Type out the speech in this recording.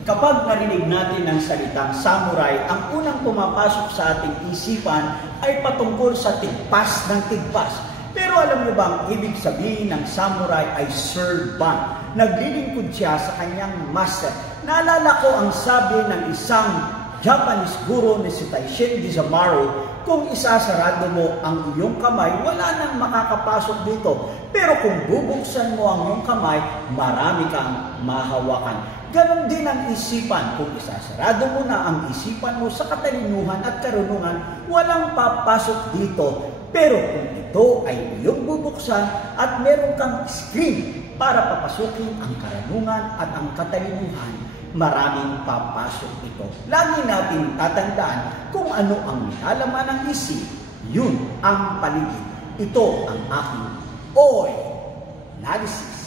Kapag narinig natin ang salitang samurai, ang unang pumapasok sa ating isipan ay patungkol sa tigpas ng tigpas. Pero alam niyo bang ibig sabihin ng samurai ay servant? Naglilingkod siya sa kanyang master. Naalala ko ang sabi ng isang Japanese guro ni si Taishin Dizamaru, kung isasarado mo ang iyong kamay, wala nang makakapasok dito. Pero kung bubuksan mo ang iyong kamay, marami kang mahawakan. Ganon din ang isipan. Kung isasarado mo na ang isipan mo sa katalinuhan at karunungan, walang papasok dito. Pero kung ito ay iyong bubuksan at meron kang screen para papasukin ang karunungan at ang katalinuhan, maraming papasok ito. Lagi natin tatandaan kung ano ang nilalaman ng isip, yun ang paligid. Ito ang aking OY analysis.